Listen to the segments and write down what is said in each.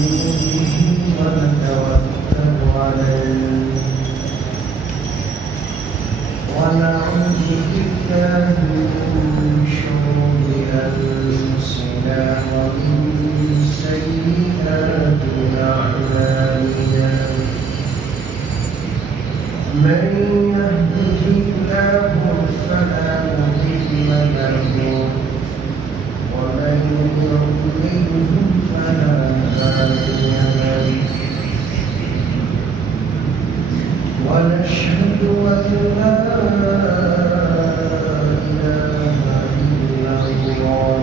به ونتوكل عليه ونعوذ بالله من شرور أنفسنا ومن سيئات أعمالنا من يهده الله فلا مضل له ومن يضلله فلا هادي له ونشهد أن لا إله إلا الله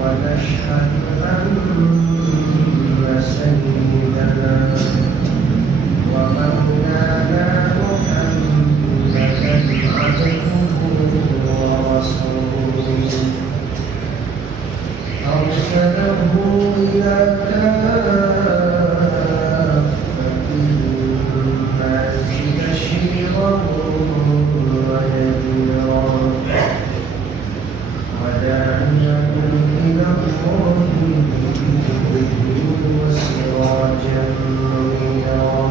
ونشهد أن سيدنا ومولانا محمدا عبده ورسوله أرسله إلى كافة الناس بشيرا ونذيرا وداعيا إلى الله بإذنه وسراجا منيرا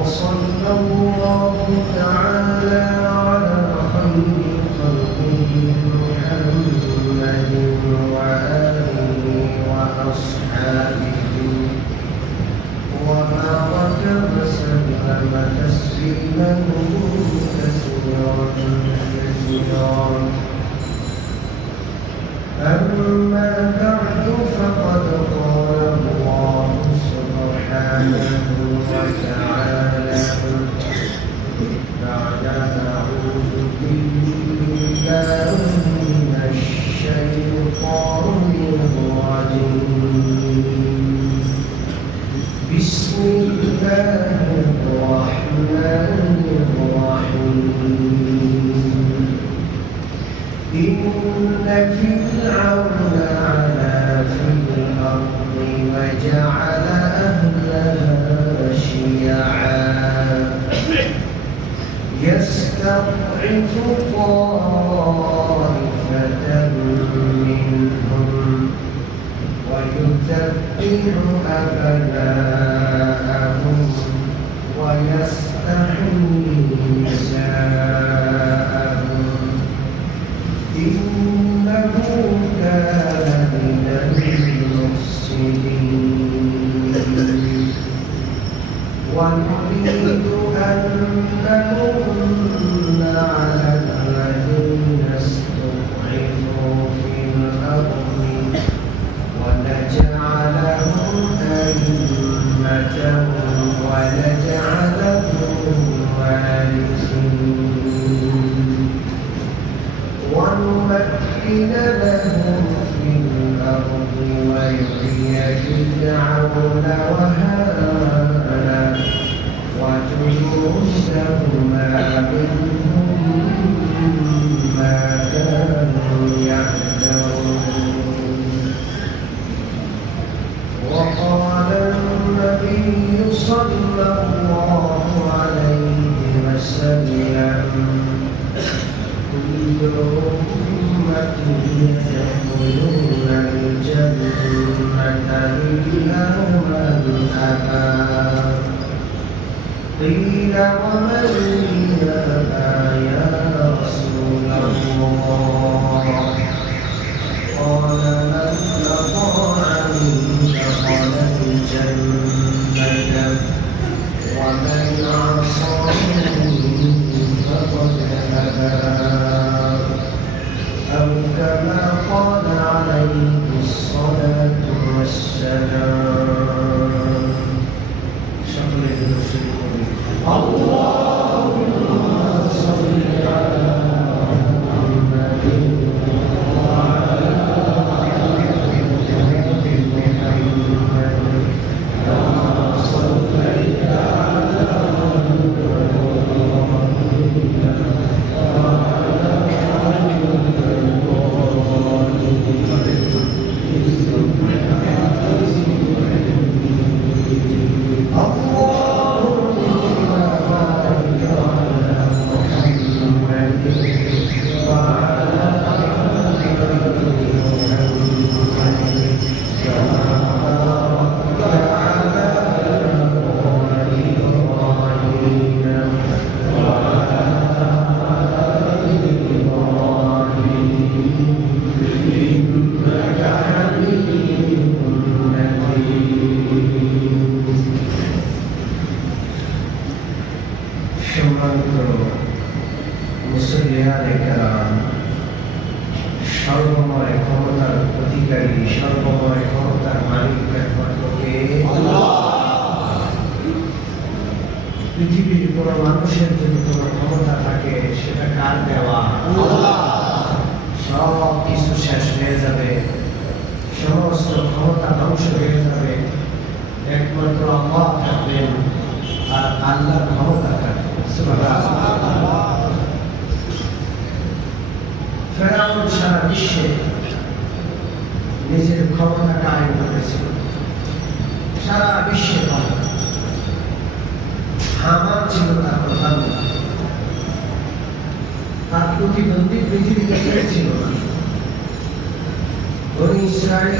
وصلى الله تعالى على خير خلقه محمد وآله وأصحابه وبارك وسلم تسليما كثيرا كثيرا أما بعد فقد قال الله سبحانه وتعالى بعد أعوذ بالله من الشيطان الرجيم بسم الله الرحمن الرحيم إن فرعون علا في الأرض وجعل أهلها شيعا يستضعف طائفة منهم ويذبح أبناءهم ويستحيي نساءهم إنه كان من المفسدين ونريد أن نمن على الذين استضعفوا في الأرض ونجعلهم أئمة ونجعلهم وارثين ونمكن لهم في الأرض ونري فرعون وهامان وجنودهما منهم ما كانوا يحذرون وقال النبي صلى الله عليه وسلم كل أمتي يدخلون الجنة إلا من أبى قيل ومن يأبى يا رسول الله قال من أطاعني دخل الجنة ومن عصاني فقد أبى أو كما قال عليه الصلاة والسلام اللهم صل على محمد وعلى آل محمد كما صليت على إبراهيم وعلى آل إبراهيم সর্বময় ক্ষমতার অধিকারী, সর্বময় ক্ষমতার মালিক একমাত্র কে? আল্লাহ। পৃথিবীর কোন মানুষের যদি কোন ক্ষমতা থাকে সেটা কার দেওয়া? আল্লাহ। সব কিছু শেষ হয়ে যাবে, সমস্ত ক্ষমতা ধ্বংস হয়ে যাবে, একমাত্র আল্লাহ থাকবেন আর আল্লাহর ক্ষমতা থাকবে। সুবহানাল্লাহ। ফেরাউন সারা বিশ্বে নিজের ক্ষমতা কায়েম করেছিল, সারা বিশ্বে ক্ষমতা। হামান ছিল তার প্রধানমন্ত্রী, তার প্রতিদ্বন্দ্বী পৃথিবীতে পেয়েছিল না। বনি ইসরাইল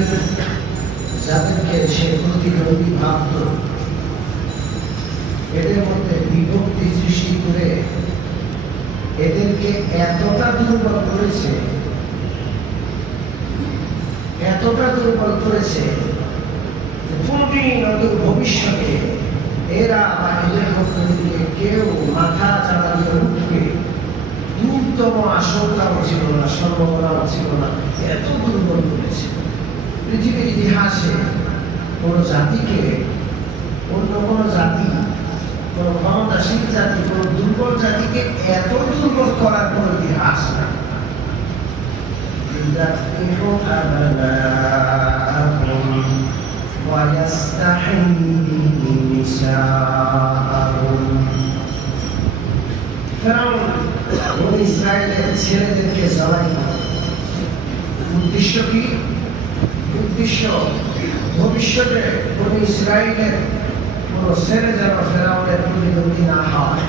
যাদেরকে সে প্রতিদ্বন্দ্বী ভাবত, এদের মধ্যে বিভক্তি সৃষ্টি করে এদেরকে এতটা দুর্বল করেছে, এতটা দুর্বল করেছে ভবিষ্যতে এরা বা এদের মধ্যে থেকে কেউ মাথা চালা দিয়ে উঠবে দূরতম আশঙ্কাও ছিল না, সম্ভাবনাও ছিল না, এত দুর্বল করেছে। পৃথিবীর ইতিহাসে কোন জাতিকে, অন্য কোন জাতি, কোন ক্ষমতাশীল জাতি, কোন দুর্বল জাতিকে এত দুর্বল করার কোন ইতিহাস না। বনি ইসরাইলের ছেলেদেরকে জবাই করে। উদ্দেশ্য কি? উদ্দেশ্য ভবিষ্যতে বনি ইসরাইলের কোন ছেলে যেন ফেরাউনের প্রতিদ্বন্দ্বী না হয়।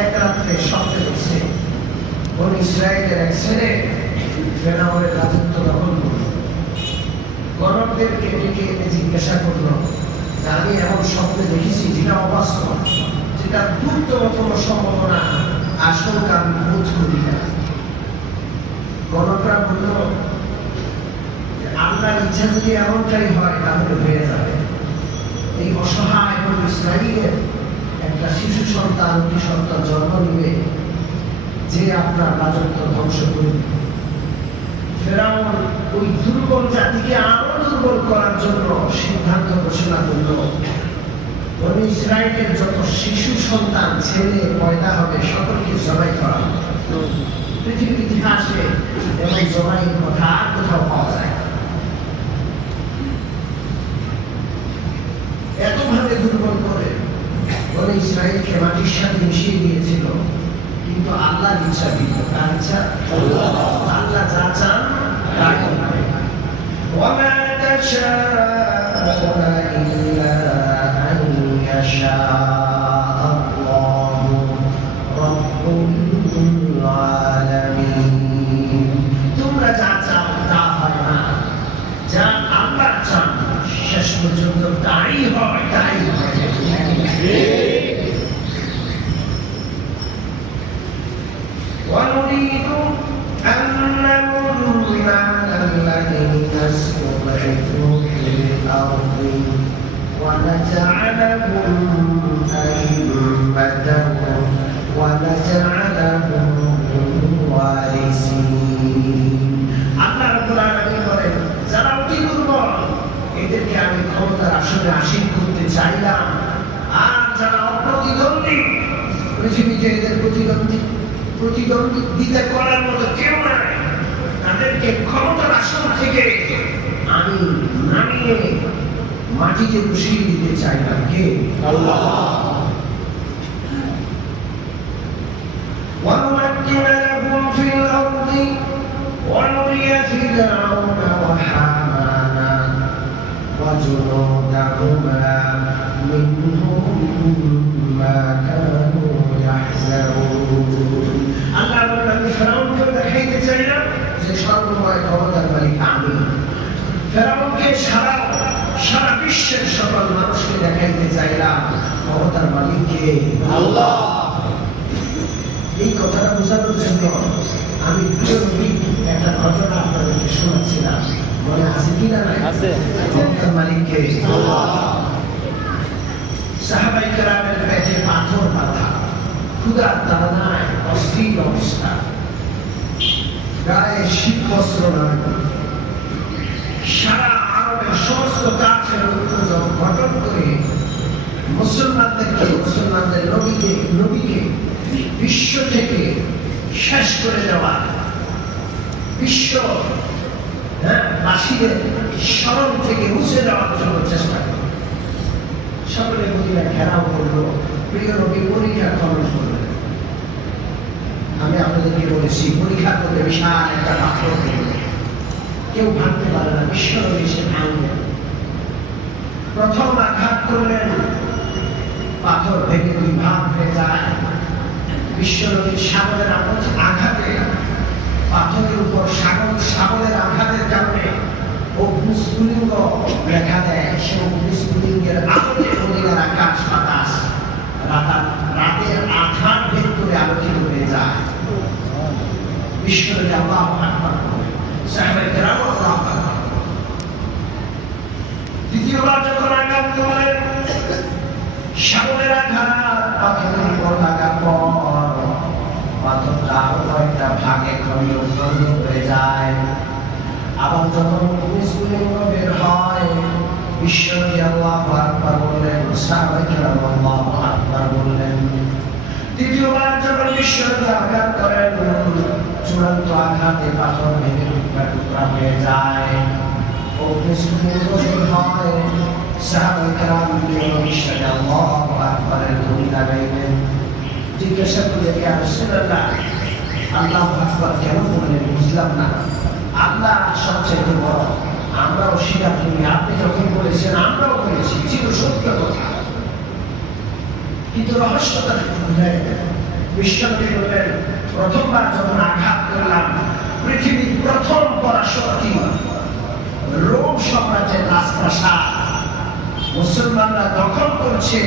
এক রাত্রে স্বপ্নে দেখছে বনি ইসরাইলের এক ছেলে ফেরাউনের রাজত্ব দখল করল। গণকদেরকে ডেকে এনে জিজ্ঞাসা করলো, আমি এমন স্বপ্নে দেখেছি যেটা অবাস্তব, যেটা দ্রুততম কোনো সম্ভাবনা আশঙ্কা আমি বোধ করি না। গণকরা বলল, আল্লাহর ইচ্ছা যদি এমনটাই হয় তাহলে হয়ে যাবে। এই অসহায় এবং ইসরায়েলের একটা শিশু সন্তান, একটি সন্তান জন্ম নিবে যে আপনার রাজত্ব ধ্বংস করবে। ফেরাউন ওই দুর্বল জাতিকে আরো দুর্বল করার জন্য সিদ্ধান্ত ঘোষণা করল, বনি ইসরায়েলের যত শিশু সন্তান ছেলে পয়দা হবে সকলকে জবাই করা হবে। পৃথিবীর ইতিহাসে এবং জবাইয়ের কথা আর কোথাও পাওয়া যায় না। এতভাবে দুর্বল করে বনি ইসরায়েলকে মাটির সাথে মিশিয়ে দিয়েছিল, কিন্তু আল্লাহর ইচ্ছা ভিন্ন। তার ইচ্ছা আল্লাহ যা চান তাই হবে। وما تشاءون إلا أن يشاء الله رب العالمين। তোমরা যা চাও তা হয় না, যা আল্লাহ চান শেষ পর্যন্ত তাই হয়, তাই হয়। ونريد أن نمن على الذين استضعفوا في الأرض ونجعلهم أئمة ونجعلهم الوارثين। আল্লাহ রাব্বুল আলামিন বলেন, যারা অতি দুর্বল এদেরকে আমি ক্ষমতার আসনে আসীন করতে চাইলাম, আর যারা অপ্রতিদ্বন্দ্বী, পৃথিবীতে এদের প্রতিদ্বন্দ্বিতা করার মতো কেউ নাই, তাদেরকে ক্ষমতার আসন থেকে আমি নামিয়ে মাটিতে বসিয়ে দিতে চাইলাম। কে? আল্লাহ। ونمكن لهم في الأرض ونري فرعون وحامان وجنودهما منهم ما كانوا يحذرون। আল্লাহ বলেন, ফেরাউনকে দেখাইতে চাইলাম যে সর্বময় ক্ষমতার মালিক আমি। ফেরাউনকে সারা বিশ্বের সকল মানুষকে দেখাইতে চাইলাম ক্ষমতার মালিক কে? আল্লাহ। এই কথাটা বোঝানোর জন্য আমি একটা ঘটনা আপনাদেরকে শোনাচ্ছিলাম, মনে আছে কিনা? ক্ষমতার মালিক কে? আল্লাহ। সাহাবায়ে কেরামের পেটে পাথর বাঁধা, ক্ষুধার তাড়নায় অস্থির অবস্থা। গায়ে শীত বস্ত্র নয়, সারা আরবের সমস্ত কাফের গঠন করে মুসলমানদের নবীকে বিশ্ব থেকে শেষ করে দেওয়া, বিশ্ব বাসীদের স্মরণ থেকে মুছে দেওয়ার জন্য চেষ্টা করল। সকলে মদিনা ঘেরাও করলো, প্রিয় নবী পরীক্ষা খরচ করলেন। আমি আপনাদেরকে বলেছি, পরীক্ষা করলে বিশাল একটা পাথর কেউ ভাঙতে পারে না, বিশ্ব নবী সে ভাঙলেন। প্রথম আঘাত করলেন, পাথর ভেঙে দুই ভাগ হয়ে যায়। বিশ্ব নবীর সাগরের আঘাতে, পাথরের উপর সাগরের আঘাতের কারণে অগ্নিস্ফুলিঙ্গ দেখা দেয়। সে অগ্নিস্ফুলিঙ্গের আলোতে মদিনার আকাশ বাতাস রাতের আধার ভেদ করে আলোকিত হয়ে যায়। বিশ্ব নবী আল্লাহু আকবার, সাহাবায়ে কেরাম আল্লাহু আকবার। দ্বিতীয়বার যখন আঘাত করলেন, সাগরের আঘাত পাথরের উপর লাগার পর পাথরটা আরো কয়েকটা ভাগে খণ্ড হয়ে যায়। আবার যখন অগ্নিস্ফুলিঙ্গ বের হয়, বিশ্ব নবী আল্লাহু আকবার বললেন, সাহাবায়ে কেরাম আল্লাহু আকবার বললেন। তৃতীয়বার যখন বিশ্ব নবী আঘাত করেন, চূড়ান্ত আঘাতে পাথর ভেঙে টুকরা টুকরা হয়ে যায়, অগ্নিস্ফুলিঙ্গ বের হয়। সাহাবায়ে কেরাম বিশ্ব নবী আল্লাহু আকবারের ধ্বনি লাগাইলেন। জিজ্ঞাসা করলে, ইয়া রাসূলুল্লাহ, আল্লাহু আকবার কেন বললেন? বুঝলাম না। আল্লাহ সবচেয়ে বড়, আমরাও স্বীকার করি। আপনি যখন বলেছেন আমরাও বলেছি, ছিল সত্য কথা, কিন্তু রহস্যটা বুঝাই দেন। বিশ্বনবী বললেন, প্রথমবার যখন আঘাত করলাম, পৃথিবীর প্রথম পরাশক্তি রোম সাম্রাজ্যের রাজপ্রাসাদ মুসলমানরা দখল করছে,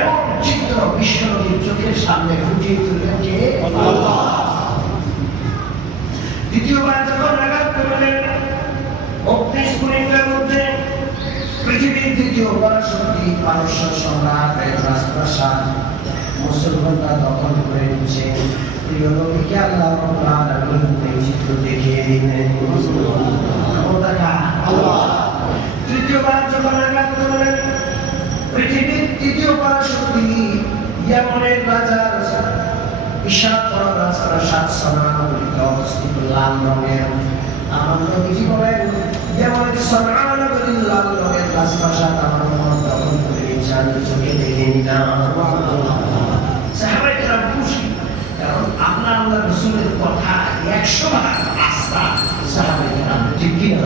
এমন চিত্র বিশ্বনবীর চোখের সামনে ফুটিয়ে তুললেন কে? আল্লাহ। দ্বিতীয়বার যখন আঘাত করলেন, অগ্নিস্ফুলিঙ্গের মধ্যে পৃথিবীর দ্বিতীয় পরাশক্তি পারস্য সম্রাটের রাজপ্রাসাদ মুসলমানরা দখল করে নিচ্ছে। প্রিয় নবীকে আল্লাহ রাব্বুল আলামিন এই চিত্র দেখিয়ে দিলেন। আল্লাহ। তৃতীয়বার যখন আঘাত করলেন, পৃথিবীর তৃতীয় পরাশক্তি ইয়ামানের বাজার বিশাল বড় রাজপ্রাসাদ সানানগরীতে অবস্থিত, লাল রঙের। আমার নবীজি বলেন, ইয়ামানের সানানগরীর লাল রঙের রাজপ্রাসাদ আমার মন দখল করে নিয়েছে, আমি চোখে দেখিনি না। সাহাবায়ে কেরাম খুশি, কারণ আল্লাহ রাসূলের কথা 100 ভাগ আস্থা সাহাবায়ে কেরাম, ঠিক কি না?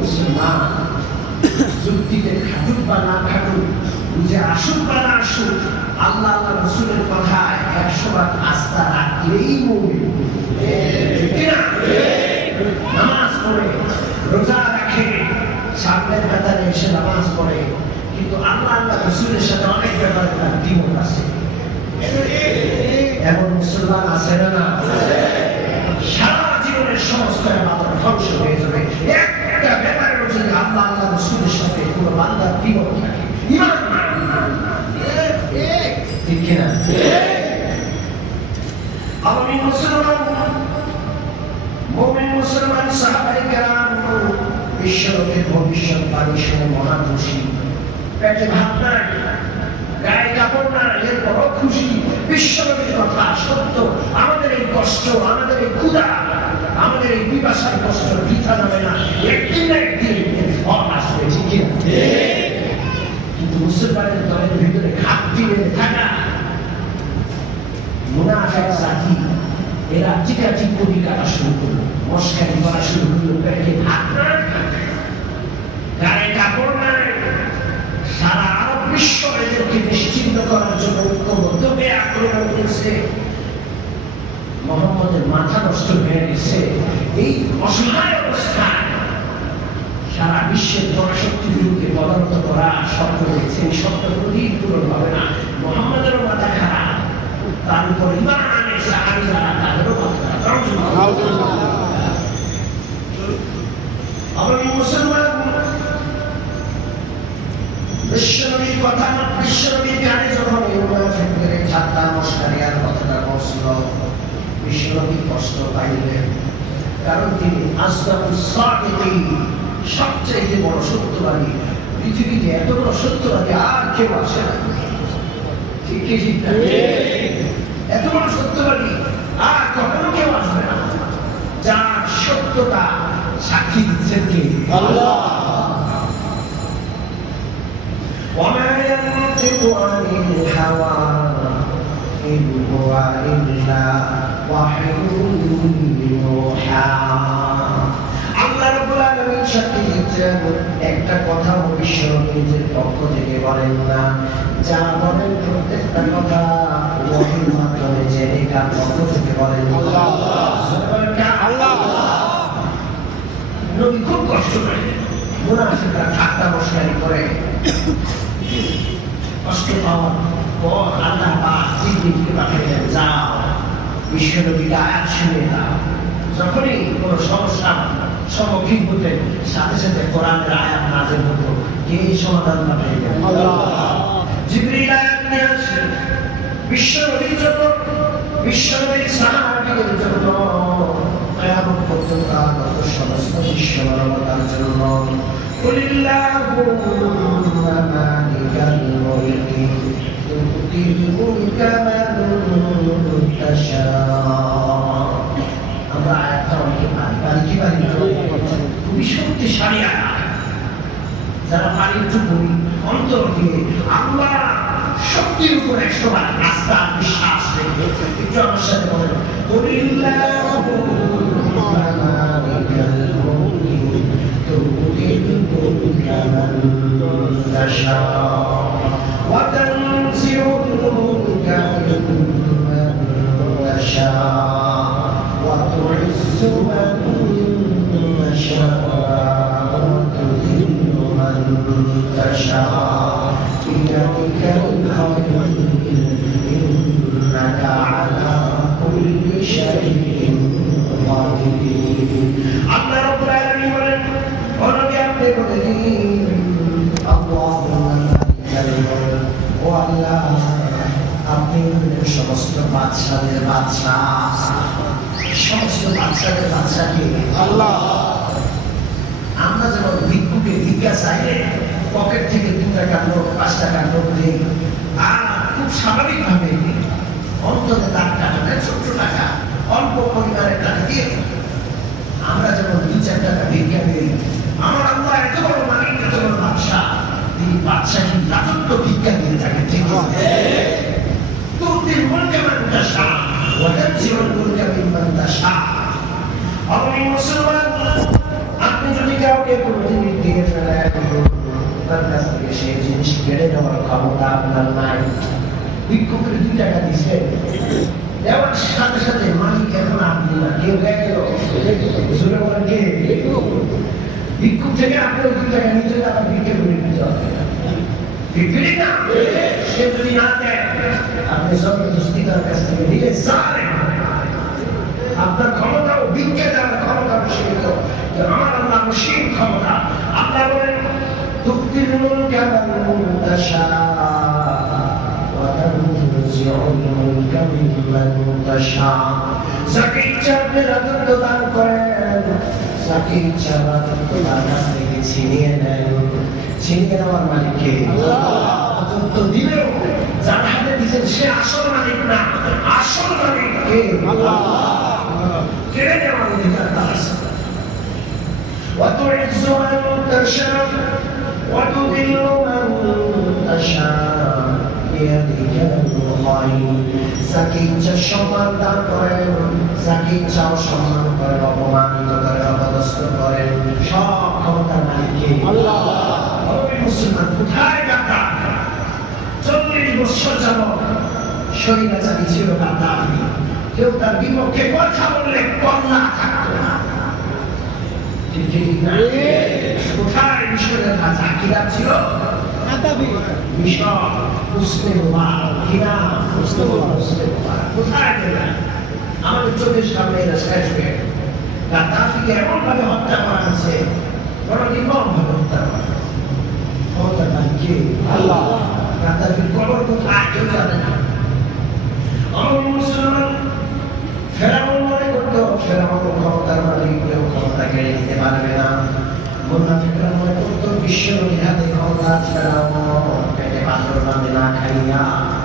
মুসলমান যুক্তিতে খাটুক বা না খাটুক, বুঝে আসুক বা না আসুক, আল্লাহ রাসূলের কথায় 100 ভাগ আস্থা রাখলেই মুমিন। নামাজ পড়ে, রোজা রাখে, সামনের কাতারে এসে নামাজ পড়ে, কিন্তু আল্লাহ রাসূলের সাথে অনেক ব্যাপারে তার দ্বিমত আছে। এমন মুসলমান আছে না? সারা জীবনের সমস্ত ইবাদত ধ্বংস হয়ে যাবে একটা ব্যাপারের যদি আল্লাহ রাসূলের সাথে কোনো বান্দার দ্বিমত থাকে। ঈমান ঠিক কিনা? আমি মুমিন মুসলমান সাহাবায়ে কেরাম বিশ্বনবীর ভবিষ্যৎবাণী শুনে মহান খুশি, পেটে ভাত নাই, গায়ে কাপড় নাই, এরপরও খুশি। বিশ্বনবীর কথা সত্য, আমাদের এই কষ্ট, আমাদের এই ক্ষুধা, আমাদের এই পিপাসার কষ্ট বৃথা যাবে না, একদিন না একদিন ফল আসবে, ঠিক কিনা? কিন্তু মুসলমানের দলের ভিতরে ঘাটতি বেঁধে থাকা মুনাফিক জাতি, এরা চিকাচিক কবি কাটা শুরু করলো, মস্কারি করা শুরু করলো, পেটে ভাত নাই, গায়ে কাপড় নাই। সারা আরব বিশ্ব এদেরকে নিশ্চিন্ত করার জন্য ঐক্যবদ্ধভাবে আক্রমণ করছে। মুহাম্মদের মাথা নষ্ট হয়ে গেছে। এই অসহায় অবস্থায় সারা বিশ্বের জনশক্তির বিরুদ্ধে তদন্ত করা স্বপ্ন দেখছে, এই স্বপ্ন প্রদীপ পূরণ হবে না। মুহাম্মদেরও মাথা খারাপ, তার উপর ঈমান আনে সাহাবীরা, তাদেরও মাথা খারাপ। আমি মুসলমান, বিশ্বনবীর কথা, বিশ্বনবীর কানে যখন মুনাফিকদের ঠাট্টা মশকারি আর কথাটা বসল, বিশ্বনবী কষ্ট পাইলেন, কারণ তিনি আসদাকুস সাদিকিন, সবচেয়ে বড় সত্যবাদী। পৃথিবীতে এত বড় সত্যবাদী আর কেউ আসে না। ঠিক ঠিক না? এত বড় সত্যবাদী আর কখনো কেউ আসবে না, যার সত্যতা সাক্ষী দিচ্ছেন কে? আল্লাহ। ওয়ামা ইয়ানতিকু আনিল হাওয়া ইন হুয়া ইল্লা ওয়াহয়ুন ইউহা। আল্লাহ রাব্বুল আলামিন সাক্ষী দিচ্ছেন, একটা কথা বিশ্বনবীর পক্ষ থেকে বলেন না, যা বলেন প্রত্যেকটা কথা ওহীর মাধ্যমে জেনে কার পক্ষ থেকে বলেন। আল্লাহ আল্লাহ। নবী খুব কষ্ট পায়, মুনাফিকরা ঠাট্টা মশকারি করে। কষ্ট পাওয়ার পর আল্লাহ পাক জিবরীলকে পাঠালেন, যাও বিশ্বনবীকে আয়াত শুনিয়ে দাও। যখনই কোনো সমস্যা সম্মুখীন হতেন, সাথে সাথে কোরআনের আয়াত নাযিল হতো। কে সমাধান পাঠাইলেন? আল্লাহ। জিবরীল আয়াত নিয়ে আসেন বিশ্বনবীর জন্য, বিশ্বনবীর সাহাবীদের জন্য, কিয়ামত পর্যন্ত আগত সমস্ত বিশ্ব মানবতার জন্য। কুলিল্লাহুম্মা মালিকাল মুলকি তুতিল মুলকা মান তাশা। আমরা আয়াতটা অনেকে পারি কি পারি না? খুবই শক্তিশালী আয়াত, যারা পারি একটু বলি অন্তর দিয়ে আল্লাহ শক্তির উপর 100 বার আস্থা বিশ্বাস রেখে একটু আমার সাথে বলেন, কুলিল্লাহুম্মা মালিকাল মুলকি তুতিল মুলকা মান তাশা ওয়া তানজিউল মুলকা মিম্মান তাশা ওয়া তুইজ্জু মান তাশা ওয়া তুযিল্লু মান তাশা বিয়াদিকাল খায়রু ইন্নাকা আলা কুল্লি শাইইন কাদির। আল্লাহ রাব্বুল আলামিন বলেন, ও নবী আপনি বলে দিন, আল্লাহুম্মা মালিকাল মুলক, ও আল্লাহ আপনি সমস্ত বাদশাদের বাদশাহ। সমস্ত বাদশাদের বাদশাহ কে? আল্লাহ। আমরা যেমন ভিক্ষুকে ভিক্ষা চাইলে পকেট থেকে 2 টাকার নোট 5 টাকার নোট দিই, আর খুব স্বাভাবিক ভাবে অন্তরে তার টাকাটা ছোট্ট টাকা অল্প পরিমাণের টাকা দিয়ে আমরা যেমন 2-4 টাকা ভিক্ষা দিই, আমার আল্লাহ এত বড় মালিক, এত বড় বাদশাহ, তিনি বাদশাহী রাজত্ব ভিক্ষা দিয়ে থাকেন। ঠিক আছে? তুতিল মুলকা মান তাশা ওয়া তানজিউল মুলকা মিম্মান তাশা। আপনি মুসলমান, আপনি যদি কাউকে কোনো জিনিস দিয়ে ফেলেন, তার কাছ থেকে সেই জিনিস কেড়ে নেওয়ার ক্ষমতা আপনার নাই। ভিক্ষুকের 2 টাকা দিচ্ছেন, দেওয়ার সাথে সাথে মালিক এখন আপনি না, কেউ গেল জোরে বলেন কে? ভিক্ষুক থেকে আপনি 2 টাকা নিতে আবার ভিক্ষে করে দিতে হবে, ঠিক না? সে যদি না দেয়, আপনি জবরদস্তি তার কাছ থেকে নিলে জালেম। আপনার ক্ষমতাও ভিক্ষে দেওয়ার ক্ষমতা সীমিত, আমার আল্লাহ সীম ক্ষমতা। আল্লাহ বলেন, তুতিল মুলকা মান তাশা ওয়া তানজিউল মুলকা মিম্মান তাশা। যাকে ইচ্ছা আপনি রাজত্ব দান করেন, যাকে ইচ্ছা রাজত্ব তার কাছ থেকে ছিনিয়ে নেন। ছিনিয়ে নেওয়ার মালিক কে? আল্লাহ। রাজত্ব দিলেও যার হাতে দিচ্ছেন সে আসল মালিক না, আসল মালিক কে? আল্লাহ। কেড়ে নেওয়ার অধিকার তার আছে। وتعز من تشاء وتذل من تشاء بيدك الخير। যাকে ইচ্ছা সম্মান দান করেন, যাকে ইচ্ছা অসম্মান করেন, অপমানিত করেন, অপদস্থ করেন, সব ক্ষমতার মালিক কে? আল্লাহ। মুসলমান কোথায় কাটা? 40 বছর যাবত স্বৈরাচারী ছিল গাদ্দাফি, কেউ তার বিপক্ষে কথা বললে কন্যা থাকতো না। কোথায় মিশরের রাজা কিরা ছিল? মিশর, হোসনে মুবারক, কিরা কোথায় গেলেন? আমাদের চোখের সামনে এরা শেষ হয়ে গেল। গাদ্দাফিকে এমন ভাবে হত্যা করা হয়েছে, বড় নির্মম ভাবে হত্যা করা হয়েছে। ক্ষমতার মালিক কে? আল্লাহ। গাদ্দাফির কবর কোথায়? কেউ জানে না। আমার মুসলমান ফেরাউন মনে করতো ফেরাউন ক্ষমতার মালিক, কেউ ক্ষমতা কেড়ে নিতে পারবে না। মুনাফিকরা মনে করতো বিশ্বনবীর হাতে ক্ষমতা, ফেরাউন পেটে পাথর বাঁধে না খাইয়া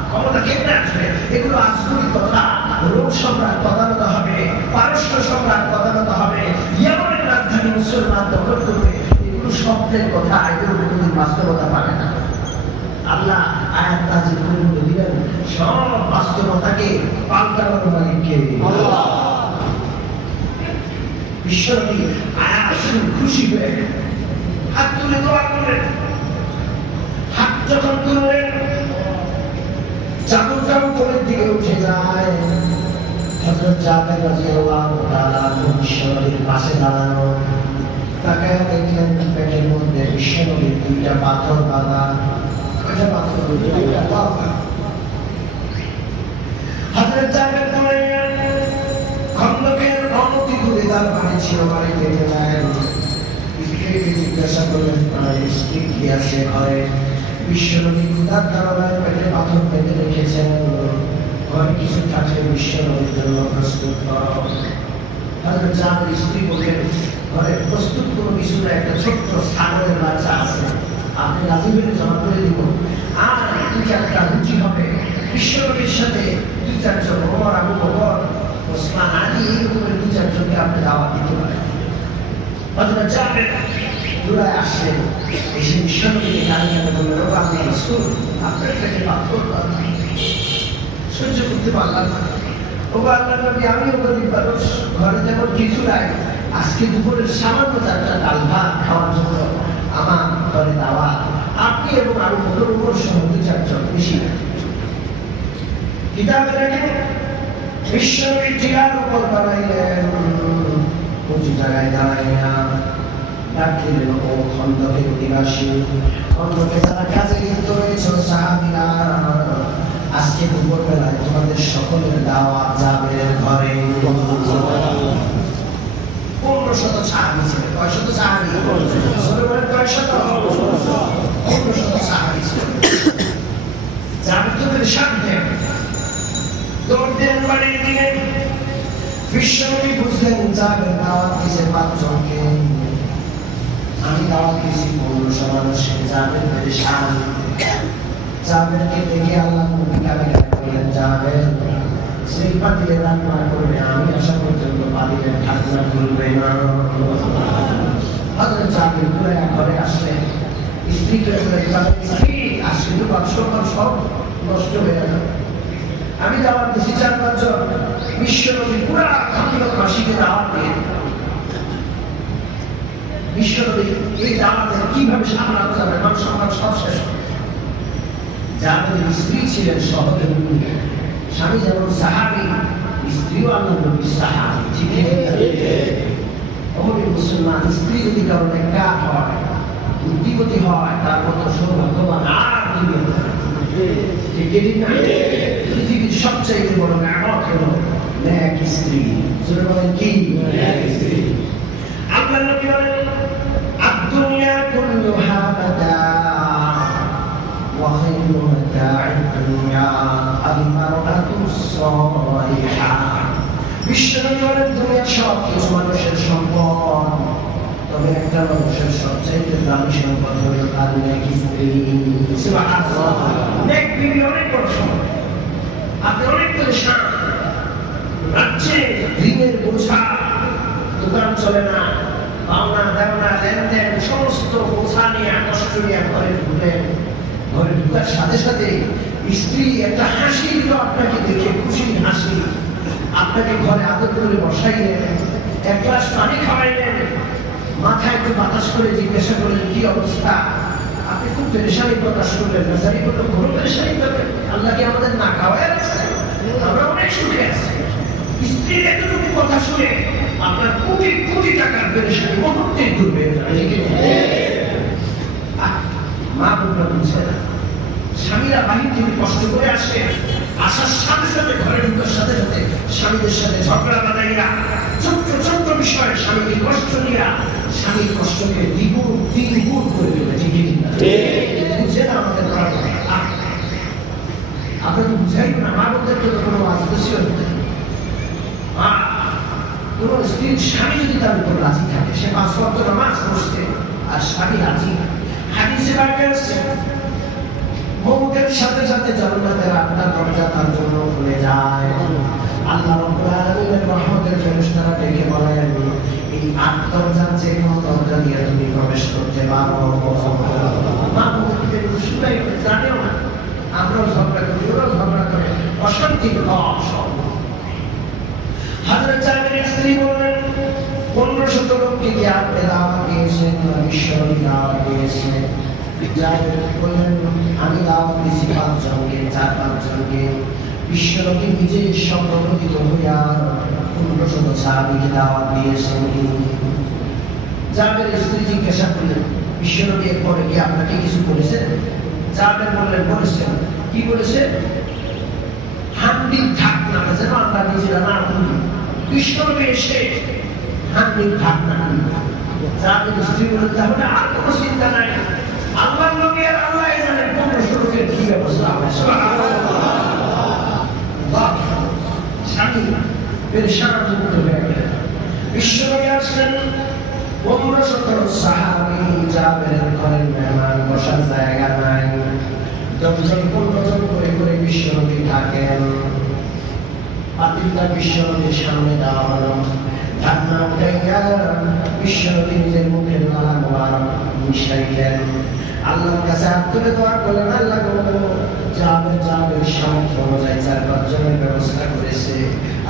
ক্ষমতা কেমনে আসবে? এগুলো আজগুবি কথা। রোম সম্রাট পদানত হবে, পারস্য সম্রাট পদানত হবে, ইয়ামানের রাজধানী মুসলমান দখল করবে, এগুলো স্বপ্নের কথা, এগুলো কোনোদিন বাস্তবতা পাবে না। আল্লাহ আয়াত নাযিল করে বলে দিলেন সব বাস্তবতাকে পাল্টানোর মালিক কে? আল্লাহ। বিশ্বনবী আয়াত শুনে খুশি হয়ে হাত তুলে দোয়া করলেন। হাত যখন তুললেন চাদরটা উপরের দিকে উঠে যায়। হযরত জাবের রাদিয়াল্লাহু তাআলা বিশ্বনবীর পাশে দাঁড়ানো, তাকায় দেখলেন পেটের মধ্যে বিশ্বনবীর দুইটা পাথর বাঁধা। কয়টা পাথর? দুইটা পাথর। হযরত জাবের খন্দকের অনতি দূরে তার বাড়ি ছিল, বাড়িতে গেলেন। স্ত্রীকে জিজ্ঞাসা করলেন তার স্ত্রী কি আছে ঘরে? বিশ্বনবী ক্ষুধার তাড়নায় পেটে পাথর বেঁধে রেখেছেন, ঘরে কিছু থাকলে বিশ্বনবীর জন্য প্রস্তুত করো। হযরত জাবের স্ত্রী বললেন ঘরে প্রস্তুত কোনো কিছু না, একটা ছোট্ট ছাগলের বাচ্চা আছে, আপনি রাজি হলে জমা করে দিব। আর দু চারটা রুটি হবে, বিশ্বনবীর সাথে দু চারজন ওমর, আবু বকর, ওসমান, আলী, এরকমের দু চারজনকে আপনি দাওয়াত দিতে পারেন। হযরত জাবের দৌড়ায় আসলেন, এসে বিশ্বনবীকে দাঁড়িয়ে বললেন ও আপনি রাসূল, আপনার পেটে পাথর বাঁধা, সহ্য করতে পারলাম না। ও আল্লাহর নবী, আমিও গরিব মানুষ, ঘরে তেমন কিছু নাই, আজকে দুপুরের সামান্য চারটা ডাল ভাত খাওয়ার জন্য আমার ঘরে দাওয়াত, আপনি এবং আরো বকর, ওমর সহ দু চারজন, বেশি না। কিতাবে রেখে বিশ্বনবী টিলার উপর দাঁড়াইলেন, উঁচু জায়গায় দাঁড়াইয়া ডাক দিলেন ও খন্দকের অধিবাসী, খন্দকে যারা কাজে লিপ্ত রয়েছে সাহাবীরা, আজকে দুপুরবেলায় তোমাদের সকলের দাওয়াত জাবেরের ঘরে। 1500 সাহাবী ছিল। কয়শত সাহাবী? কয়শত? 1500 সাহাবী ছিল। জাবের তো শান্তি দৌড় দিলেন বাড়ির দিকে। বিশ্বনবী বুঝলেন জাবের দাওয়াত দিয়েছে 5 জনকে, আমি দাওয়াত দিয়েছি 1500 মানুষকে। জাবের পেরেশান। জাবেরকে দেখে আল্লাহ নবী কাঁদে বললেন জাবের সেই পাতিলে রান্না করবে, আমি আসা পর্যন্ত পাতিলে ঢাকনা খুলবে না। হযরত জাবের ঘরে আসলেন, স্ত্রীকে বললেন স্ত্রী আজকে তো বাক্সঘর সব নষ্ট হয়ে গেল, আমি দাওয়াত দিয়েছি 4-5 জন, বিশ্বনবী পুরা খানদানবাসীকে দাওয়াত দিয়ে বিশ্বনবী এই দাওয়াতে কিভাবে সামলাতে যাবে? মান সম্মান সব শেষ। জাবের স্ত্রী ছিলেন সহধর্মিণী, স্বামী যেমন সাহাবী, স্ত্রীও আল্লাহর নবীর সাহাবী। ঠিক আছে? অমনি মুসলমান স্ত্রী যদি কারো নেককার হয়, বুদ্ধিমতী হয়, তার মতো সৌভাগ্যবান আর দুনিয়াতে ঠিক না? পৃথিবীর সবচাইতে বড় নিয়ামত হলো নেক স্ত্রী। জোরে বলেন কি? নেক স্ত্রী। আল্লাহর নবী বলেন আদ-দুনিয়া কুল্লুহা মাতা' ওয়া খায়রু মাতা'id-দুনিয়া আল-মারআতুস সালিহা। বিশ্বনবী বলেন দুনিয়ার সব কিছু মানুষের সম্পদ, তবে একটা মানুষের সবচাইতে দামি সম্পদ হলো তার নেক স্ত্রী। সুবহানাল্লাহ। নেক বিবি অনেক বড় সম্পদ। আপনি অনেক পরেশান, রাজ্যে ঋণের বোঝা, দোকান চলে না, পাওনা দেওনা লেনদেন সমস্ত বোঝা নিয়ে কষ্ট নিয়ে ঘরে ঢুকলেন। ঘরে ঢুকার সাথে সাথে স্ত্রী একটা হাসি দিল আপনাকে দেখে, খুশির হাসি। আপনাকে ঘরে আদর করে বসাইলেন, এক গ্লাস পানি খাওয়াইলেন, মাথায় একটু বাতাস করে জিজ্ঞাসা করলেন কি অবস্থা। আপনি খুব পেরেশানি প্রকাশ করলেন, বেচারি বলল কোনো পেরেশানি করবেন, আল্লাহ কি আমাদের না খাওয়ায় রাখছে? আমরা অনেক সুখে আছি। স্ত্রীর এতটুকু কথা শুনে আপনার কোটি কোটি টাকার পেরেশানি মুহূর্তে দূর হয়ে যাবে। মা বোনরা বুঝছে না, স্বামীরা বাহির থেকে কষ্ট করে আসে, আসার সাথে সাথে ঘরে ঢুকার সাথে সাথে স্বামীদের সাথে ঝগড়া বাঁধাইয়া ছোট্ট ছোট্ট বিষয়ে স্বামীকে কষ্ট দিয়া স্বামীর কষ্টকে দ্বিগুণ তিনগুণ করে দেবে। ঠিক না? বুঝে না আমাদের আমরা তো বুঝাই না, মা বোনদেরকে তো কোনো আজ খুশি হতে মা কোন স্ত্রীর স্বামী যদি তার উপর রাজি থাকে, সে 5 ওয়াক্ত নামাজ পড়ছে আর স্বামী রাজি, হাদিসে পাওয়া গেছে মৌতের সাথে সাথে জান্নাতের 8টা দরজা তার জন্য খুলে যায়। আল্লাহ রাব্বুল আলামিনের রহমতের ফেরেশতারা ডেকে বলেন, এই 8 দরজার যে কোনো দরজা দিয়ে তুমি প্রবেশ করতে পারো। মা বলতে শুনাই জানেও না, আমরাও ঝগড়া করি, ওরাও ঝগড়া করে, অশান্তি হযরত জাবেরের স্ত্রী বলেন, 1500 লোককে কি আপনি দাওয়াত দিয়েছেন, বিশ্বনবী দাওয়াত দিয়েছেন? জাবের বললেন, আমি দাওয়াত দিয়েছি 5 জনকে, 4-5 জনকে। বিশ্বনবী নিজে সম্প্রতিত হইয়া 1500 সাহাবীকে দাওয়াত দিয়েছেন। জাবের স্ত্রী জিজ্ঞাসা করলেন, বিশ্বনবী এরপরে কি আপনাকে কিছু বলেছেন? জাবের বললেন, বলেছেন। কি বলেছেন? হান্ডির ঢাকনাটা যেন আমরা নিজেরা না খুলি। বিশ্বনবী এসে হান্ডির ঢাকনা খুলল। জাবের স্ত্রী বললেন, তাহলে আর কোনো চিন্তা নাই, আল্লাহর নবী আর আল্লাহ জানেন 1500 লোকের কি ব্যবস্থা হবে। স্বামী পেরেশান হয়ে গেলেন। বিশ্বনবী আসলেন, 1500 সাহাবী জাবেরের ঘরের মেহমান, বসার জায়গা নাই। 10 জন 15 জন করে করে বিশ্বনবী থাকেন। পাতিলটা বিশ্বনবীর সামনে দেওয়া হলো, ঢাকনা উঠাইয়া বিশ্বনবী নিজের মুখের লালা মোবারক মিশাইলেন। আল্লাহর কাছে হাত তুলে দোয়া করলেন, আল্লাহ গো, জাবের সামর্থ্য অনুযায়ী 4-5 জনের ব্যবস্থা করেছে।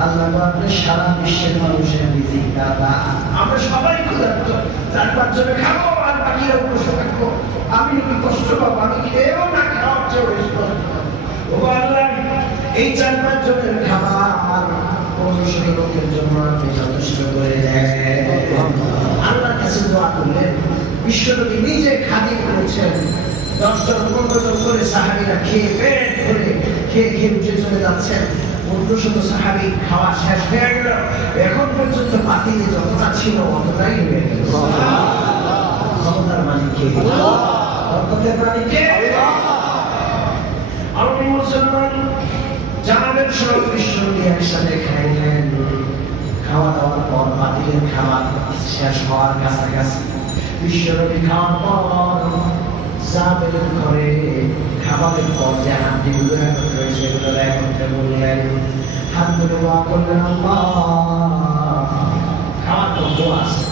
আল্লাহ গো, আপনি সারা বিশ্বের মানুষের রিজিক দাতা, আমরা সবাই ক্ষুধার্ত, 4-5 জনে খাবো আর বাকিরা উপোস থাকবো। আমি একটু কষ্ট পাবো, আমি খেয়েও না খাওয়ার চেয়ে বেশি কষ্ট পাবো। ও আল্লাহ, এই 4-5 জনের খাবার 1500 লোকের জন্য আপনি যথেষ্ট করে দেন। আল্লাহর কাছে দোয়া করলেন। বিশ্বনবী নিজে খাদিম করেছেন। 10 জন 15 জন করে সাহাবীরা খেয়ে পেট ভরে খেয়ে উঠে চলে যাচ্ছেন। 1500 সাহাবী খাওয়া শেষ হয়ে গেল। এখন পর্যন্ত পাতিলে যতটা ছিল অতটাই হয়ে গেল। ক্ষমতার মালিক কে? বরকতের মালিক কে? আমি মুসলমান জানাবেন সব বিশ্বনবী একসাথে খাইলেন। খাওয়া দাওয়ার পর পাতিলের খাবার শেষ হওয়ার কাছাকাছি বিশ্বনবী খাওয়ার পর জাবেরের ঘরে খাবারের পর যে হাঁড়িগুলো একত্র হয়েছে সেগুলো একত্রে বললেন, হাত ধরে দোয়া করলেন, আল্লাহ খাওয়ার পর দোয়া আছে।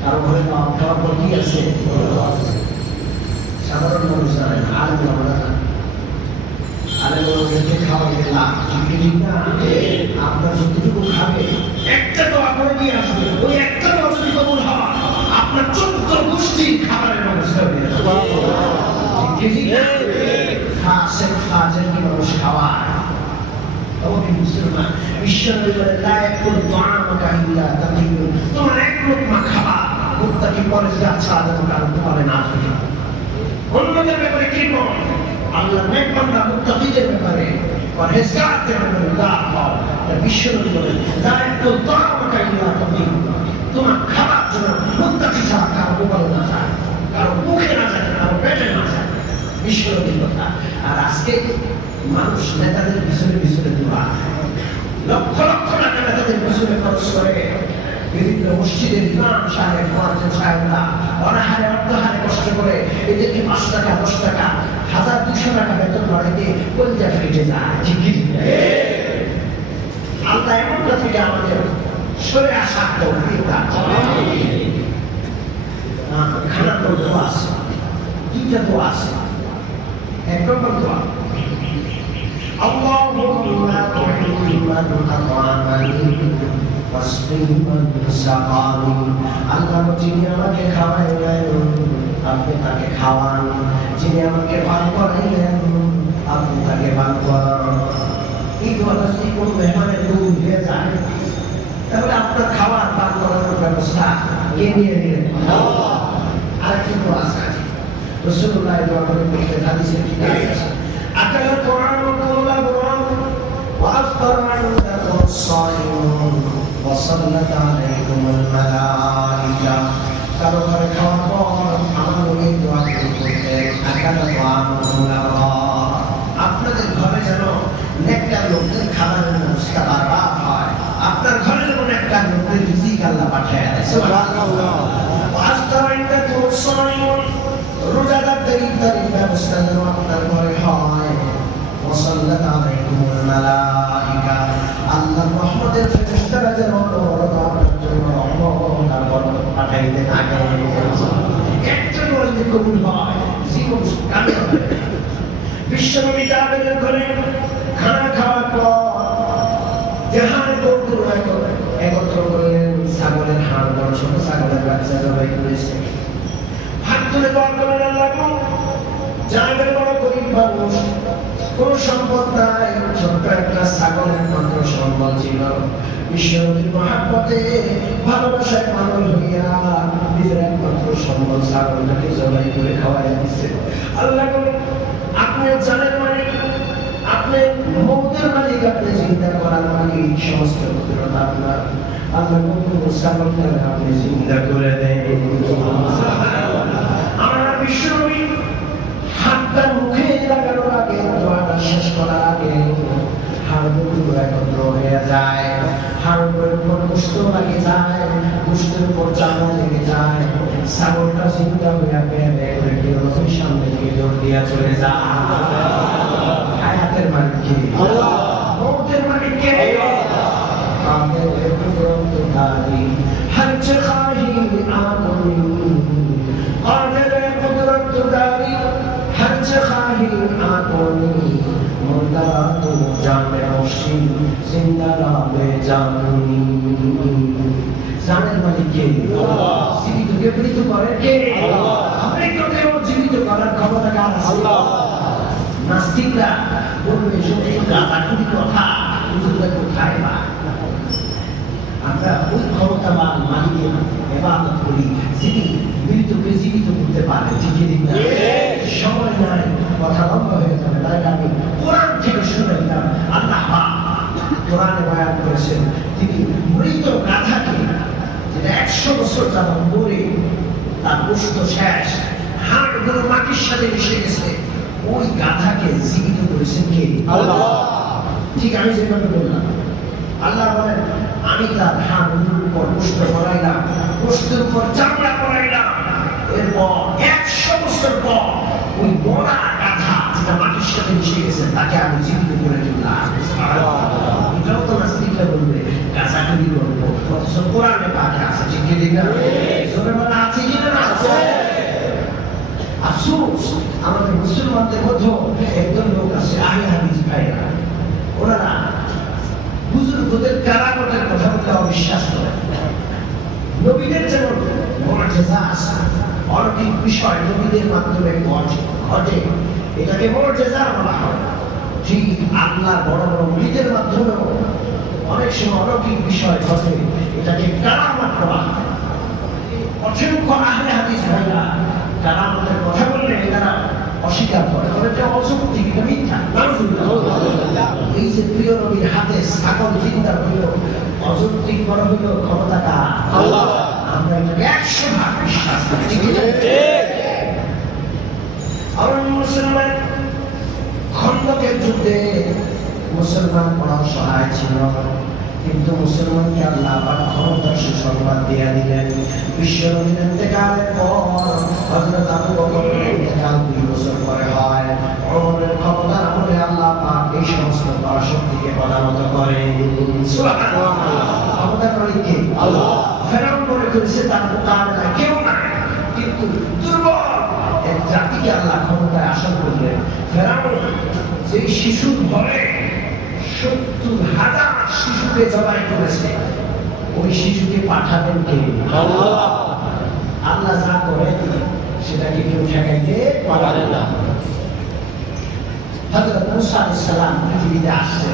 কারো ঘরে খাওয়ার পর কি আছে? সাধারণ মানুষ জানেন, আলেম আমরা জানেন। আলেম ওদেরকে খাওয়াইতে লাভ, ঠিক না? আপনার যতটুকু খাবে একটা দোয়া করে দিয়ে আসবে, ওই একটা দোয়া যদি কবুল হয় আপনার 14 গোষ্ঠীর খাবারের ব্যবস্থা হয়ে যাবে। মানুষ খাওয়ায় মুসলমান বিশ্বনবী বলেন, লা ইয়াকুল তুআমুকা ইল্লা তাকিয়ুন, তোমার এক লোকমা খাবার মুত্তাকি পরহেজগার ছাড়া যেন কারো তোমারে না থাকে। অন্যদের ব্যাপারে কি নয়, আল্লাহর নেক বান্দা মুত্তাকিদের ব্যাপারে পরহেজগারদের ব্যাপারে উদার হও। বিশ্বনবী বলেন, লা ইয়াকুল তুআমুকা ইল্লা তাকিয়ুন, তোমার খাবার যেন মুত্তাকি ছাড়া কারো উপরে না যায়, কারো মুখে না যায়, কারো পেটে না যায়। বিশ্বনবীর কথা। আর আজকে মানুষ নেতাদের পিছনে দোয়া, লক্ষ লক্ষ টাকা নেতাদের পিছনে খরচ করে। বিভিন্ন মসজিদের ইমাম সাহেব, মুয়াজ্জিন সাহেবরা অনাহারে অর্ধহারে কষ্ট করে এদেরকে 5 টাকা 10 টাকা 1000-200 টাকা বেতন বাড়াইতে কলিজা ফেটে যায়। ঠিক কি? আল্লাহ এমনটা থেকে আমাদের সরে আসা তৌফিক দান করেন। খানা তো দোয়া আছে, 2টা দোয়া আছে। 1 নম্বর দোয়া, আল্লাহুম্মা তু'তি মান আতা'মানি ওয়াসqi মান সাকানি। আল্লাহ যিনি আমাকে খাওয়াইলেন আপনি তাকে খাওয়ান, যিনি আমাকে পান করাইলেন আপনি তাকে পান করান। এই দোয়াটা যদি কোন মেহমানের দূর হয়ে যায় তাহলে আপনার খাওয়ার পান করানোর ব্যবস্থা কে নিয়ে নিলেন? আরেকটি দোয়া আছে, রাসূলুল্লাহ দোয়া করে বলতেন, হাদিসে কি আছে, আকাল কুরআন কুল্লা কুরআন ওয়া আফতার আনকুম সাইমুন ওয়া সাল্লাত আলাইকুমুল মালাইকা। কারো ঘরে খাওয়ার পর আমার নবী দোয়া করতেন, আকাল কুরআন কুল্লা, আপনাদের ঘরে যেন নেককার লোকদের খাবারের ব্যবস্থা বারবার হয়। রাত্রে রিজিক আল্লাহ পাঠায় দেয়। সুবহানাল্লাহ। ওয়াস্তাইনাকুম সাইয়ুন, রোজাদারদের ইফতারের ব্যবস্থা যেন আপনার ঘরে হয়। ওয়াসাল্লাত আলাইকুমুল মালাইকা, আল্লাহর রহমতের ফেরেশতারা যেন আপনার জন্য রহমত আর বরকত পাঠাইতে থাকে। একটা রোজা কবুল হয়, জীবন কামিল হবে। বিশ্বনবী তাআলা করে খানা খাওয়ার পর জাহানের গরুগুলো একত্র করলেন, ছাগলের হাড় বড় ছোট ছাগলের বাচ্চা জবাই করেছে। হাত তুলে দোয়া করলেন, আল্লাহ গো, জাহানের বড় গরিব মানুষ, কোন সম্পদ নাই, ছোট্ট একটা ছাগলের মাত্র সম্বল ছিল। বিশ্বনবীর মহাব্বতে ভালোবাসায় পাগল হইয়া নিজের একমাত্র সম্বল ছাগলটাকে জবাই করে খাওয়াই দিচ্ছে। আল্লাহ গো, আপনিও জানেন মালিক, আপনি মৌতের মালিক, আপনি চিন্তা করার মালিক, সমস্ত কুদরত আপনার। আল্লাহ ছাগলটাকে আপনি চিন্তা করে দেন। আমরা বিশ্বনবী হাতটা মুখে লাগানোর আগে, দোয়াটা শেষ করার আগে হাড়গুলো একত্র হয়ে যায়, হাড়গুলোর উপর গোশত লাগে যায়, গোশতের উপর চামড়া লেগে যায়, ছাগলটা চিন্তা হইয়া পেয়ে সামনে দিকে দৌড় দিয়া চলে যায়। হায়াতের মালিক কে? আল্লাহ। মৌতের মালিক কে? হচ্ছে খাহি আগুন, কাদের কুদরত দারি, হচ্ছে খাহি আগুন, মুর্দারা তো জানে রশি, জিন্দারা বেজানি। জানের মালিক কে? আল্লাহ। জীবিতকে মৃত করেন কে? আল্লাহ। মৃতকেও জীবিত করার ক্ষমতা কার আছে? আল্লাহ। নাস্তিকরা বলবে গাঁজাখুরি কথা, হুজুররা কোথায় বা? আমরা ওই ক্ষমতাবান মালিকের ইবাদত করি যিনি মৃতকে জীবিত করতে পারে। ঠিক না? সময় নাই, কথা লম্বা হয়ে যাবে, তাই আমি কোরআন থেকে শুনে দিলাম। আল্লাহ কোরআনে বয়ান করেছেন, তিনি মৃত গাধাকে, যেটা 100 বছর যাবত মরে তার গোশত শেষ, হাড়গুলো মাটির সাথে মিশে গেছে, ওই গাধাকে জীবিত করেছেন কে? আল্লাহ। ঠিক আমি যেভাবে বললাম, আল্লাহ বলেন আমি তার হাড়গুলোর উপর গোশত করাইলাম, গোশতের উপর চামড়া করাইলাম, এরপর 100 বছর পর ওই মরা গাধা যেটা মাটির সাথে মিশে গেছে তাকে আমি জীবিত করে তুললাম। এটাও তো নাস্তিকরা বলবে গাছাখুরি করবো, অথচ কোরআনে পাকে আছে। ঠিক না? জোরে বলা আছে কিনা? আছে। আফসোস, আমাদের মুসলমানদের মধ্যেও একজন লোক আছে, আহলে হাদিস ভাইরা, ওনারা বুজুর্গদের কারামতের কথা বলতে অবিশ্বাস করে। নবীদের যেমন মুআজিজা আছে, অলৌকিক বিষয় নবীদের মাধ্যমে ঘটে, এটাকে মুআজিজা বলা হয়। ঠিক আল্লাহর বড় বড় ওলিদের মাধ্যমেও অনেক সময় অলৌকিক বিষয় ঘটে, এটাকে কারামত বলা হয়। অসংখ্য আহলে হাদিস ভাইরা কারামতের কথা বললে তারা অস্বীকার করে, এটা অযৌক্তিক, এটা মিথ্যা। এই যে প্রিয় নবীর হাতে ছাগল জিন্দা হইল, অযৌক্তিক বড় হইল ক্ষমতাটা আল্লাহ। আমরা এটাকে 100% বিশ্বাস করি। মুসলমান খন্দকের যুদ্ধে মুসলমান বড় সহায় ছিল, কিন্তু মুসলমানকে আল্লাহ পাক ক্ষমতার সুসংবাদ দিয়ে দিলেন। বিশ্বনবীর ইন্তেকালের পর হযরত আবু বকরের ইন্তেকাল 2 বছর পরে হয়। ওমরের ক্ষমতার আমলে আল্লাহ পাক এই সমস্ত পরাশক্তিকে পদানত করেন। সুবহানাল্লাহ। ক্ষমতার মালিক কে? আল্লাহ। ফেরাউন মনে করেছে তার মোকাবেলা কেউ নাই, কিন্তু দুর্বল এক জাতিকে আল্লাহ ক্ষমতায় আসন করলেন। ফেরাউন যে শিশুর ভয়ে 70,000 শিশুকে জবাই করেছে, ওই শিশুকে পাঠাবেন কে? আল্লাহ। আল্লাহ যা করেন সেটাকে কেউ ঠেকাইতে পারে না। হযরত মুসা আলাইহিস সালাম পৃথিবীতে আসছে,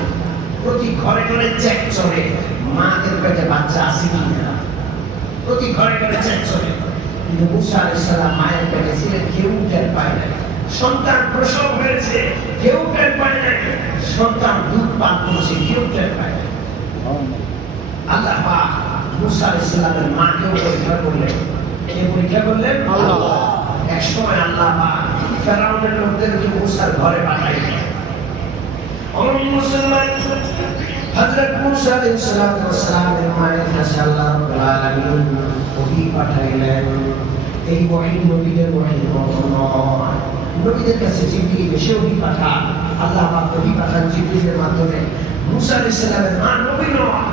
প্রতি ঘরে ঘরে চেক চলে মাদের পেটে বাচ্চা আছে কিনা, প্রতি ঘরে ঘরে চেক চলে। কিন্তু মুসা আলাইহিস সালাম মায়ের পেটে ছিলেন, কেউ টের পায় না। সন্তান প্রসব হয়েছে, কেউ টের পায় না। সন্তান দুধ পান করছে, কেউ টের পায় না। আল্লাহ পাক মুসা আলাইহিস সালামের মাকেও পরীক্ষা করলেন। কে পরীক্ষা করলেন? আল্লাহ। এক সময় আল্লাহ পাক ফেরাউনের লোকদেরকে মুসার ঘরে পাঠাইলেন। মুসলমান হযরত মুসা আলাইহিস সালামের মায়ের কাছে আল্লাহর ওহী পাঠাইলেন। এই ওহী নবীদের ওহীর মতো নয়। নবীদের কাছে জিবরিল এসে ওহী পাঠান, আল্লাহ পাক ওহী পাঠান জিবরিলের মাধ্যমে। মুসা আলাইহিস সালামের মা নবী নয়।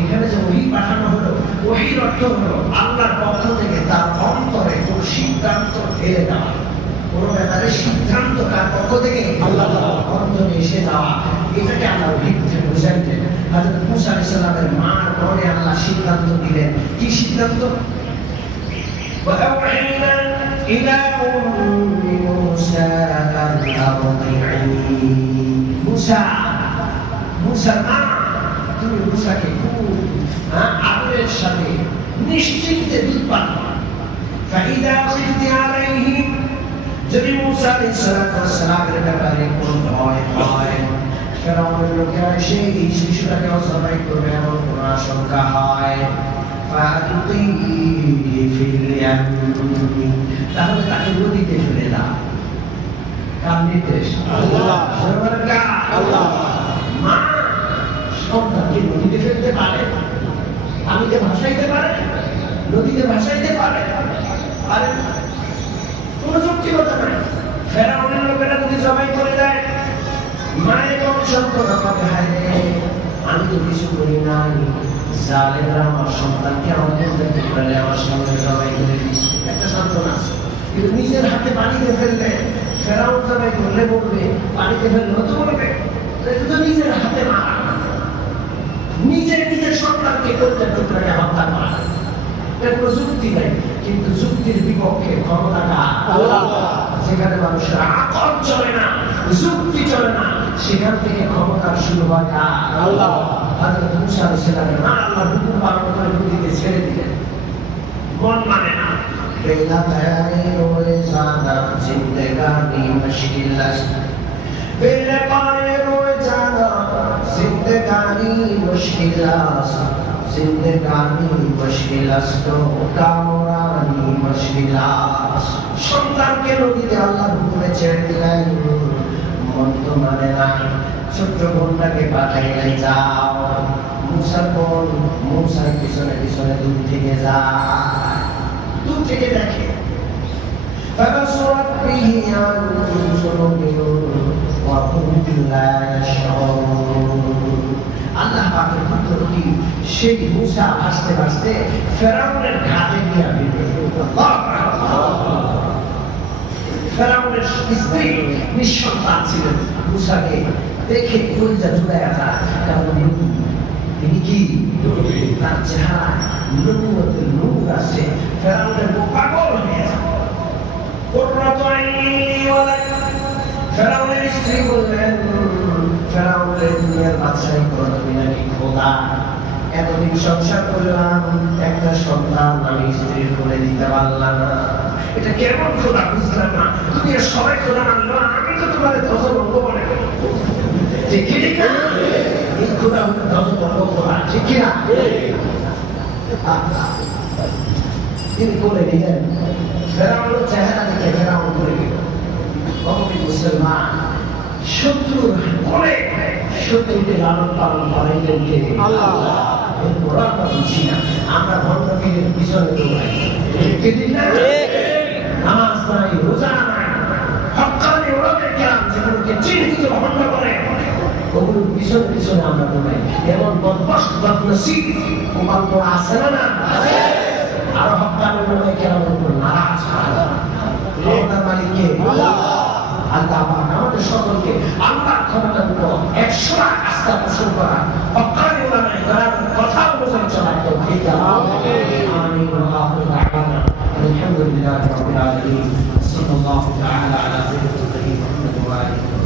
এখানে যে ওহী পাঠানো হলো, ওহীর অর্থ হলো আল্লাহর পক্ষ থেকে তার অন্তরে কোন সিদ্ধান্ত ঢেলে দেওয়া। কোন ব্যাপারে সিদ্ধান্ত কার পক্ষ থেকে? আল্লাহ অন্তরে এসে যাওয়া। এটাকে আল্লাহ ওহী থেকে বুঝাইতেন। হযরত মুসা আলাইহিস সালামের মার মনে আল্লাহ সিদ্ধান্ত দিলেন। কি সিদ্ধান্ত? وأوحينا إلى أم موسى أن أرضعيه মুসা মা, তুমি মুসাকে খুব আদরের সাথে নিশ্চিন্তে দুধ পান করাও। فإذا خفت عليهم, যদি মুসা আলাইহিস সালামের ব্যাপারে কোনো ভয় হয়, ফেরাউনের লোকেরা এসে এই শিশুটাকে জবাই করবে এমন কোনো আশঙ্কা হয়, তাহলে তাকে নদীতে ফেলে দাও। কার নির্দেশ? আল্লাহ। মা সন্তানকে নদীতে ফেলতে পারে, পানিতে ভাসাইতে পারে, নদীতে ভাসাইতে পারে, পারে কোন যুক্তিকতা নাই। ফেরাউনের লোকেরা যদি জবাই করে দেয়, মায়ের কোন সন্তান আমাকে হায়, আমি তো কিছু করি নাই, জালেমরা আমার সন্তানকে আমার মধ্যে ফেলে আমার সামনে জবাই করে দিচ্ছে, একটা সান্ত্বনা আছে। কিন্তু নিজের হাতে পানিতে ফেললে ফেরাউন জবাই করলে বলবে, পানিতে ফেললে তো বলবে এটা তো নিজের হাতে মারা, নিজের সন্তানকে করতে টুকরাকে হত্যা করা, এর কোনো যুক্তি নেই। কিন্তু যুক্তির বিপক্ষে ক্ষমতাটা আল্লাহ। যেখানে মানুষের আকল চলে না, যুক্তি চলে না, সেখান থেকে ক্ষমতার শুরু হয় আল্লাহ। হযরত মুসা আলাইহিস সালামের মা আল্লাহর হুকুম পালন করে নদীতে ছেড়ে দিলেন। মন মানে না। বেলা তায়ারে রয়ে জানা জিন্দেগানি মুশকিল আছে, বেলা পারে রয়ে জানা জিন্দেগানি মুশকিল আছে, জিন্দেগানি মুশকিল আছে কামরানি মুশকিল আছে। সন্তানকে নদীতে আল্লাহর হুকুমে ছেড়ে দিলেন, মন তো মানে না। ছোট্ট বোনটাকে পাঠাইলে, যাও মুসার বোন মুসার পিছনে পিছনে দূর থেকে যায়, দূর থেকে দেখে আল্লাহ পাকের পুত্রটি সেই মুসা ভাসতে ভাসতে ফেরাউনের ঘাটে গিয়া ভিড়ে। ফেরাউনের স্ত্রী নিঃসন্তান ছিলেন, মুসাকে দেখে কলিজা জুড়াইয়া যায়, কারণ তিনি কি তার চেহারা নবুয়তের নূর আছে। ফেরাউনের পাগল হয়ে যায়। ফেরাউনের স্ত্রী বললেন, ফেরাউনের দুনিয়ার বাদশাহী করো তুমি নাকি খোদা? এতদিন সংসার করলাম, একটা সন্তান আমি স্ত্রীর কোলে দিতে পারলাম না, এটা কেমন খোদা বুঝলাম না। তুমি সবাই খোদা মানলো, আমি তো তোমার ধ্বজভঙ্গ মনে করি। ঠিক না? এই খোদা হলো ধ্বজভঙ্গ করা, ঠিক কিনা? তিনি কোলে নিলেন, ফেরাউনের চেহারা দেখে ফেরাউন করে গেল। মুসলমান শত্রুর কোলে শত্রুকে লালন পালন করাইলেন কে? আল্লাহ। এরপর আমরা বুঝি না, আমরা ভণ্ডপীরের পিছনে দৌড়াই, ঠিক না? নামাজ নাই, রোজা নাই, হক্কানি ওলামায়ে কেরাম যেগুলোকে চিহ্নিত ভণ্ড করে, ওগুলোর পিছনে পিছনে আমরা দৌড়াই। এমন বদমাশ বদনসিব উপান্ত আছে না? আর হক্কানি ওলামায়ে কেরামের উপর নারাজ। ক্ষমতার মালিক কে? আল্লাহ। আল্লাহ আমাদের সকলকে আল্লাহর ক্ষমতার উপর 100 আস্থা পোষণ করা, হক্কানি ওলামায়ে কেরামের কথা অনুযায়ী চলার তৌফিক দান করুন। আমিন। আলহামদুলিল্লাহি রাব্বিল আলামিন। সাল্লাল্লাহু তাআলা আলা সাইয়্যিদিনা মুহাম্মদ ওয়া আলিহি